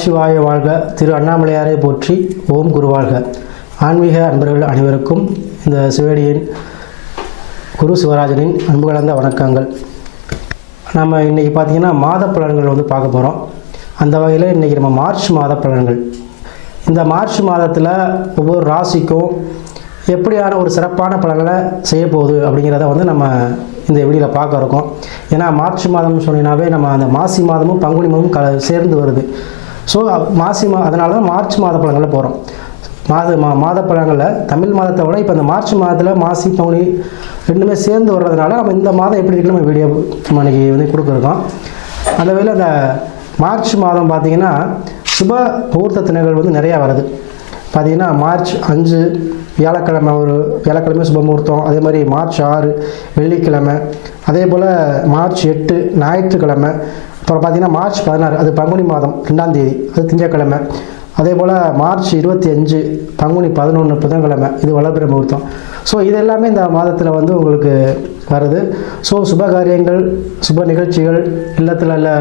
நமசிவாய வாழ்க. திரு அண்ணாமலையாரை போற்றி. ஓம் குருவாழ்க. ஆன்மீக அன்பர்கள் அனைவருக்கும் இந்த சிவடியின் குரு சிவராஜனின் அன்பு கலந்த வணக்கங்கள். நம்ம இன்றைக்கி பார்த்திங்கன்னா மாத பலன்கள் பார்க்க போகிறோம். அந்த வகையில் இன்றைக்கி நம்ம மார்ச் மாத பலன்கள். இந்த மார்ச் மாதத்தில் ஒவ்வொரு ராசிக்கும் எப்படியான ஒரு சிறப்பான பலன்களை செய்ய போகுது அப்படிங்கிறத நம்ம இந்த வீடியோவில் பார்க்க இருக்கோம். ஏன்னா மார்ச் மாதம்னு சொன்னீங்கன்னாவே நம்ம அந்த மாசி மாதமும் பங்குனி மாதமும் சேர்ந்து வருது. ஸோ அதனால தான் மார்ச் மாத பலன்களில் போகிறோம். மாத பலன்களில் தமிழ் மாதத்தை விட இப்போ இந்த மார்ச் மாதத்தில் மாசி பங்குனி ரெண்டுமே சேர்ந்து வர்றதுனால நம்ம இந்த மாதம் எப்படி இருக்குன்னு நம்ம வீடியோ நம்ம இன்றைக்கி கொடுக்குறோம். அந்த வகையில் அந்த மார்ச் மாதம் பார்த்திங்கன்னா சுப முகூர்த்த தினங்கள் நிறையா வருது. பார்த்திங்கன்னா மார்ச் 5 வியாழக்கிழமை, ஒரு வியாழக்கிழமை சுப முகூர்த்தம். அதே மாதிரி மார்ச் 6 வெள்ளிக்கிழமை. அதே போல் மார்ச் 8 ஞாயிற்றுக்கிழமை. அப்புறம் பார்த்திங்கன்னா மார்ச் 16 அது பங்குனி மாதம் 2ஆம் தேதி, அது திங்கட்கிழமை. அதே போல் மார்ச் 25 பங்குனி 11 புதன்கிழமை, இது வளர்பிறை முகூர்த்தம். ஸோ இது எல்லாமே இந்த மாதத்தில் உங்களுக்கு வருது. ஸோ சுப காரியங்கள், சுப நிகழ்ச்சிகள், இல்லத்தில் இல்லை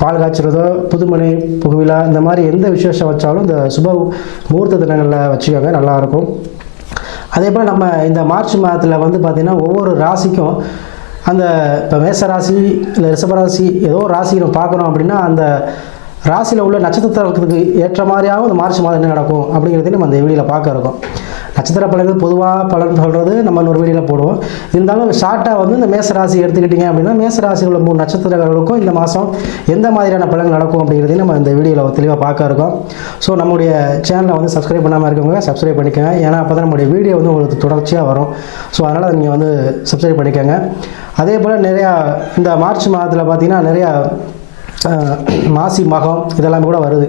பால் காய்ச்சறதோ, புதுமனை புகுவிழா, இந்த மாதிரி எந்த விசேஷம் வச்சாலும் இந்த சுப முகூர்த்த தினங்களில் வச்சுக்கோங்க, நல்லாயிருக்கும். அதே போல் நம்ம இந்த மார்ச் மாதத்தில் பார்த்திங்கன்னா ஒவ்வொரு ராசிக்கும் அந்த இப்போ மேச ராசி இல்லை ரிஷபராசி ஏதோ ராசி நம்ம பார்க்குறோம் அப்படின்னா அந்த ராசியில் உள்ள நட்சத்திரத்துக்கு ஏற்ற மாதிரியாகவும் இந்த மார்ச் மாதம் என்ன நடக்கும் அப்படிங்கிறதையும் நம்ம அந்த வீடியோவில் பார்க்க இருக்கோம். நட்சத்திர பலன்கள் பொதுவாக பலன் சொல்கிறது நம்ம ஒரு வீடியோவில் போடுவோம். இருந்தாலும் ஷார்ட்டாக இந்த மேச ராசி எடுத்துக்கிட்டிங்க அப்படின்னா மேச ராசியில் உள்ள 3 நட்சத்திரங்களுக்கும் இந்த மாதம் எந்த மாதிரியான பலன்கள் நடக்கும் அப்படிங்கிறதையும் நம்ம இந்த வீடியோவில் தெளிவாக பார்க்க இருக்கோம். ஸோ நம்முடைய சேனலை சப்ஸ்கிரைப் பண்ணாமல் இருக்கவங்க சப்ஸ்கிரைப் பண்ணிக்கோங்க. ஏன்னா அப்போ தான் நம்முடைய வீடியோ உங்களுக்கு தொடர்ச்சியாக வரும். ஸோ அதனால் நீங்கள் சப்ஸ்கிரைப் பண்ணிக்கோங்க. அதே போல் நிறையா இந்த மார்ச் மாதத்தில் பார்த்திங்கன்னா நிறையா மாசி மகம் இதெல்லாம் கூட வருது.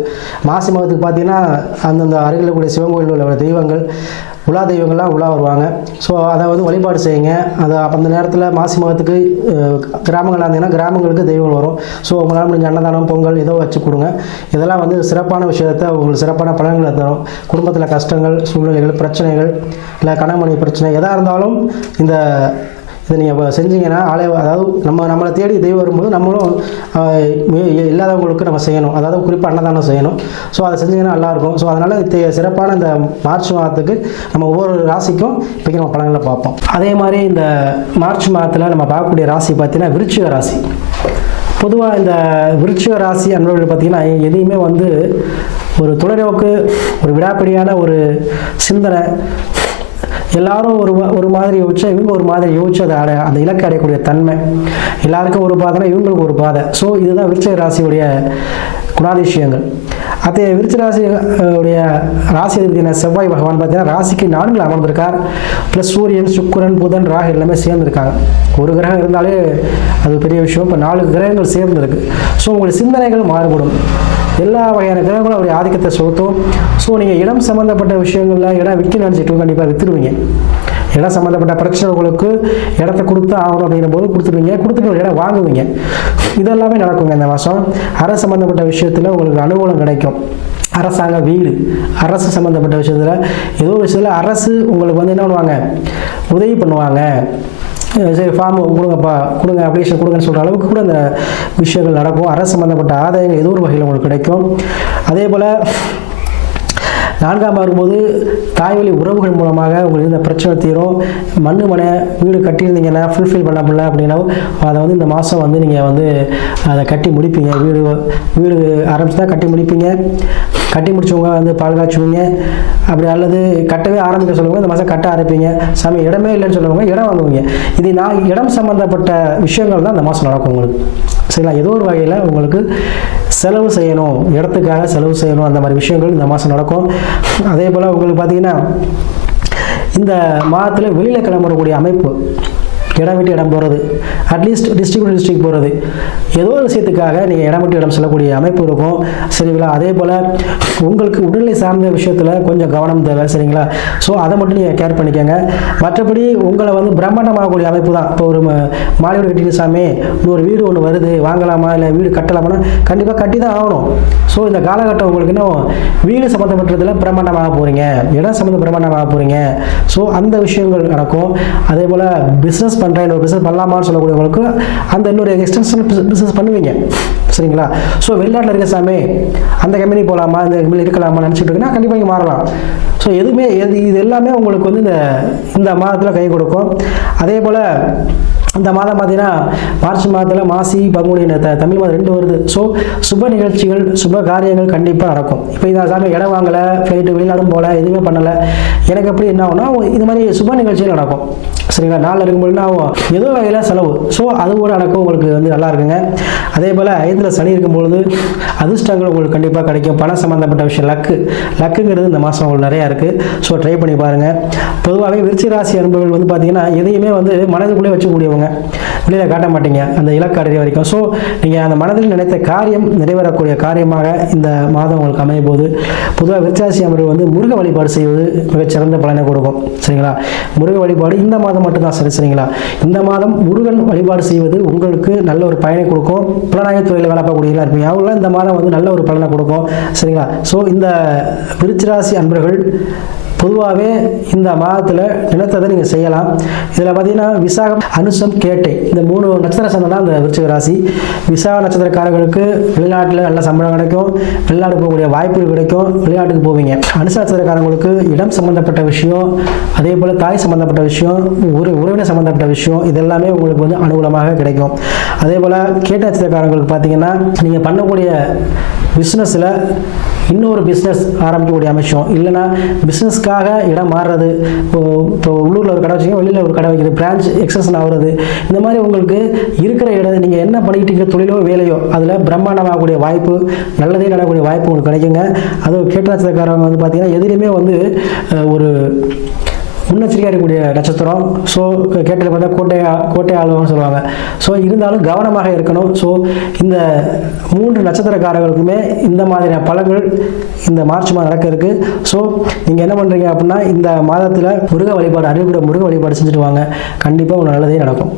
மாசி மகத்துக்கு பார்த்திங்கன்னா அந்தந்த அருகில் கூடிய சிவன் கோயிலில் உள்ள தெய்வங்கள், உலா தெய்வங்கள்லாம் உலா வருவாங்க. ஸோ அதை வழிபாடு செய்யுங்க. அதை அந்த நேரத்தில் மாசி மகத்துக்கு கிராமங்களாக இருந்தீங்கன்னா கிராமங்களுக்கு தெய்வங்கள் வரும். ஸோ உங்களால் முடிஞ்ச அன்னதானம், பொங்கல் ஏதோ வச்சு கொடுங்க. இதெல்லாம் சிறப்பான விஷயத்தை உங்களுக்கு சிறப்பான பலன்களை தரும். குடும்பத்தில் கஷ்டங்கள், சூழ்நிலைகள், பிரச்சனைகள், இல்லை கணவன் பிரச்சனை எதாக இருந்தாலும் இதை நீங்கள் செஞ்சீங்கன்னா அதாவது நம்மளை தேடி தெய்வம் வரும்போது நம்மளும் இல்லாதவங்களுக்கு நம்ம செய்யணும். அதாவது குறிப்பாக அன்னதானம் செய்யணும். ஸோ அதை செஞ்சீங்கன்னா நல்லாயிருக்கும். ஸோ அதனால் சிறப்பான இந்த மார்ச் மாதத்துக்கு நம்ம ஒவ்வொரு ராசிக்கும் இப்போ நம்ம பலன்களை பார்ப்போம். அதே மாதிரி இந்த மார்ச் மாதத்தில் நம்ம பார்க்கக்கூடிய ராசி பார்த்திங்கன்னா விருச்சிக ராசி. பொதுவாக இந்த விருச்சிக ராசி அன்பர்கள் பார்த்திங்கன்னா எதையுமே ஒரு தொலைநோக்கு, ஒரு விடாப்பிடியான ஒரு சிந்தனை, எல்லாரும் ஒரு மாதிரி யோசிச்சா இவங்க ஒரு மாதிரி யோசிச்சு அந்த இலக்கை அடையக்கூடிய தன்மை. எல்லாருக்கும் ஒரு பாதைனா இவங்களுக்கு ஒரு பாதை. ஸோ இதுதான் விருச்சிக ராசியுடைய குணாதிசயங்கள். அதே விருச்சிக ராசியுடைய ராசி அதிபதியான செவ்வாய் பகவான் பார்த்தீங்கன்னா ராசிக்கு 4 அமர்ந்திருக்கார். ப்ளஸ் சூரியன், சுக்கிரன், புதன், ராகு எல்லாமே சேர்ந்துருக்காங்க. ஒரு கிரகம் இருந்தாலே அது பெரிய விஷயம். இப்போ 4 கிரகங்கள் சேர்ந்துருக்கு. ஸோ உங்களுடைய சிந்தனைகள் மாறுபடும். எல்லா வகையான கிரகங்களும் அவருடைய ஆதிக்கத்தை செலுத்தும். ஸோ நீங்கள் இடம் சம்மந்தப்பட்ட விஷயங்களில் இடம் விற்க நினச்சிட்டு கண்டிப்பாக விற்றுருவீங்க. இடம் சம்மந்தப்பட்ட பிரச்சனை உங்களுக்கு இடத்த கொடுத்து ஆகணும் அப்படிங்கிற போது கொடுத்துட்டு ஒரு இடம் வாங்குவீங்க. இதெல்லாமே நடக்குங்க இந்த மாதம். அரசு சம்மந்தப்பட்ட விஷயத்தில் உங்களுக்கு அனுகூலம் கிடைக்கும். அரசாங்க வீடு, அரசு சம்மந்தப்பட்ட விஷயத்தில் ஏதோ விஷயத்தில் அரசு உங்களுக்கு என்ன பண்ணுவாங்க, உதவி பண்ணுவாங்க. சரி ஃபார்ம் கொடுங்கப்பா, கொடுங்க, அப்ளிகேஷன் கொடுங்கன்னு சொல்கிற அளவுக்கு கூட அந்த விஷயங்கள் நடக்கும். அரசு சம்மந்தப்பட்ட ஆதாயங்கள் ஏதோ ஒரு வகையில் உங்களுக்கு கிடைக்கும். அதே போல் 4ஆம் வரும்போது தாய்வழி உறவுகள் மூலமாக உங்களுக்கு இந்த பிரச்சனை தீரும். மனை வீடு கட்டியிருந்தீங்கன்னா ஃபுல்ஃபில் பண்ண முடியல அப்படின்னா அதை இந்த மாதம் நீங்கள் அதை கட்டி முடிப்பீங்க. வீடு ஆரம்பிச்சு தான் கட்டி முடிப்பீங்க. கட்டி முடிச்சவங்க பால் காய்ச்சுவீங்க. அப்படி அல்லது கட்டவே ஆரம்பிக்க சொல்லுவாங்க, இந்த மாதம் கட்ட ஆரம்பிப்பீங்க. சாமி இடமே இல்லைன்னு சொல்லுவாங்க, இடம் வாங்குவீங்க. இது இடம் சம்மந்தப்பட்ட விஷயங்கள் தான் இந்த மாதம் நடக்கும் உங்களுக்கு. சரிங்களா? ஏதோ ஒரு வகையில் உங்களுக்கு செலவு செய்யணும், இடத்துக்காக செலவு செய்யணும், அந்த மாதிரி விஷயங்கள் இந்த மாதம் நடக்கும். அதே போல் உங்களுக்கு பார்த்திங்கன்னா இந்த மாதத்தில் வெளியில் கிளம்பக்கூடிய அமைப்பு, இடம் விட்டு இடம் போகிறது, அட்லீஸ்ட் டிஸ்ட்ரிக்ட் போகிறது, ஏதோ ஒரு விஷயத்துக்காக நீங்கள் இடம் விட்டு இடம் செல்லக்கூடிய அமைப்பு இருக்கும். சரிங்களா? அதே போல் உங்களுக்கு உடல்நிலை சார்ந்த விஷயத்தில் கொஞ்சம் கவனம் தேவை. சரிங்களா? ஸோ அதை மட்டும் நீங்கள் கேர் பண்ணிக்கோங்க. மற்றபடி உங்களை பிரம்மாண்டமாகக்கூடிய அமைப்பு தான். இப்போ ஒரு மாடி வீடு கட்டின சாமி இன்னொரு வீடு ஒன்று வருது, வாங்கலாமா இல்லை வீடு கட்டலாமான்னா கண்டிப்பாக கட்டி தான் ஆகணும். ஸோ இந்த காலகட்டம் உங்களுக்கு இன்னும் வீடு சம்மந்தப்பட்டதில் பிரம்மாண்டமாக போகிறீங்க, இடம் சம்மந்த பிரம்மாண்டமாக போகிறீங்க. ஸோ அந்த விஷயங்கள் நடக்கும். அதே போல் பிஸ்னஸ் பண்ணுறேன், ஒரு பிஸ்னஸ் பண்ணலாமான்னு சொல்லக்கூடியவங்களுக்கு அந்த இன்னொரு எக்ஸ்டென்ஷன் பிஸ்னஸ் பண்ணுவீங்க. சரிங்களா? ஸோ வெளிநாட்டில் இருக்க சாமி அந்த கம்பெனி போகலாமா, இந்த கம்பெனி இருக்கலாமா நினச்சிட்டு இருக்குன்னா கண்டிப்பாக இங்கே மாறலாம். ஸோ இது எல்லாமே உங்களுக்கு வந்து இந்த மாதத்தில் கை கொடுக்கும். அதே போல் இந்த மாதம் பார்த்தீங்கன்னா மார்ச் மாதத்தில் மாசி பங்குனி தமிழ் மாதம் 2 வருது. ஸோ சுப நிகழ்ச்சிகள் சுப காரியங்கள் கண்டிப்பாக நடக்கும். இப்போ இந்த சாமி இடம் வாங்கலை, ஃப்ளைட்டு வெளிநாடும் போகல, எதுவுமே பண்ணலை, எனக்கு எப்படி என்ன ஆகும்னா இது மாதிரி சுப நிகழ்ச்சிகள் நடக்கும். சரிங்களா? நாளில் இருக்கும்போது ஆகும் ஏதோ வகையில் செலவு. ஸோ அது கூட நடக்கும், உங்களுக்கு வந்து நல்லா இருக்குங்க. அதே போல் 5ல் சனி இருக்கும்பொழுது அதிர்ஷ்டங்கள் உங்களுக்கு கண்டிப்பாக கிடைக்கும். பணம் சம்மந்தப்பட்ட விஷயம் லக்குங்கிறது இந்த மாதம் உங்களுக்கு நிறையா இருக்குது. ஸோ ட்ரை பண்ணி பாருங்கள். பொதுவாகவே விருச்சிக ராசி அன்பர்கள் வந்து பார்த்தீங்கன்னா எதையுமே வந்து மனதுக்குள்ளே வச்சுக்கூடியவங்க, வெளியில் காட்ட மாட்டீங்க அந்த இலக்கு அடைய வரைக்கும். ஸோ நீங்கள் அந்த மனதில் நினைத்த காரியம் நிறைவேறக்கூடிய காரியமாக இந்த மாதம் உங்களுக்கு அமைய போது. பொதுவாக விருச்சிக அன்பர்கள் வந்து முருக வழிபாடு செய்வது மிகச்சிறந்த பலனை கொடுக்கும். சரிங்களா? முருக வழிபாடு இந்த மாதம் மட்டும்தான். சரிங்களா? இந்த மாதம் முருகன் வழிபாடு செய்வது உங்களுக்கு நல்ல ஒரு பயனை கொடுக்கும். புலனாய்வு துறையில் வேலை பார்க்கக்கூடியவங்களா இருப்பீங்க, அவங்களாம் இந்த மாதம் வந்து நல்ல ஒரு பலனை கொடுக்கும். சரிங்களா? ஸோ இந்த விருச்சிக ராசி அன்பர்கள் பொதுவாகவே இந்த மாதத்தில் நினைத்ததை நீங்கள் செய்யலாம். இதில் பார்த்தீங்கன்னா விசாகம் அனுசம் கேட்டை இந்த 3 நட்சத்திர சந்தனா அந்த விருச்சிக ராசி. விசாக நட்சத்திரக்காரர்களுக்கு வெளிநாட்டில் நல்ல சம்பளம் கிடைக்கும், வெளிநாடு போகக்கூடிய வாய்ப்புகள் கிடைக்கும், வெளிநாட்டுக்கு போவீங்க. அனுச நட்சத்திரக்காரங்களுக்கு இடம் சம்மந்தப்பட்ட விஷயம், அதே போல் தாய் சம்மந்தப்பட்ட விஷயம், உறவினர் சம்மந்தப்பட்ட விஷயம், இதெல்லாமே உங்களுக்கு வந்து அனுகூலமாக கிடைக்கும். அதே போல் கேட்ட நட்சத்திரக்காரங்களுக்கு பார்த்தீங்கன்னா நீங்கள் பண்ணக்கூடிய பிஸ்னஸில் இன்னொரு பிஸ்னஸ் ஆரம்பிக்கக்கூடிய அமைச்சம், இல்லைனா பிஸ்னஸ்க்காக இடம் மாறுறது, இப்போ உள்ளூரில் ஒரு கடை வச்சுங்க, வெளியில் ஒரு கடை வைக்கிறது, பிரான்ச் எக்ஸசன் ஆகுறது, இந்த மாதிரி உங்களுக்கு இருக்கிற இடம் நீங்கள் என்ன பண்ணிக்கிட்டு தொழிலோ வேலையோ அதில் பிரம்மாண்டமாகக்கூடிய வாய்ப்பு, நல்லதே நடக்கக்கூடிய வாய்ப்பு உங்களுக்கு கிடைக்குங்க. அதுவும் கேட்ட நட்சத்திரக்காரங்க வந்து பார்த்தீங்கன்னா எதிலுமே வந்து ஒரு முன்னெச்சரிக்கையாக இருக்கக்கூடிய நட்சத்திரம். ஸோ கேட்டல் பார்த்தா கோட்டை ஆளுவான்னு சொல்லுவாங்க. ஸோ இருந்தாலும் கவனமாக இருக்கணும். ஸோ இந்த 3 நட்சத்திரக்காரர்களுக்குமே இந்த மாதிரியான பலன்கள் இந்த மார்ச் மாதம் நடக்க இருக்கு. ஸோ நீங்கள் என்ன பண்ணுறீங்க அப்படின்னா இந்த மாதத்தில் முருக வழிபாடு, அறிவுரை முருக வழிபாடு செஞ்சுட்டு வாங்க, கண்டிப்பாக உங்களுக்கு நல்லதே நடக்கும்.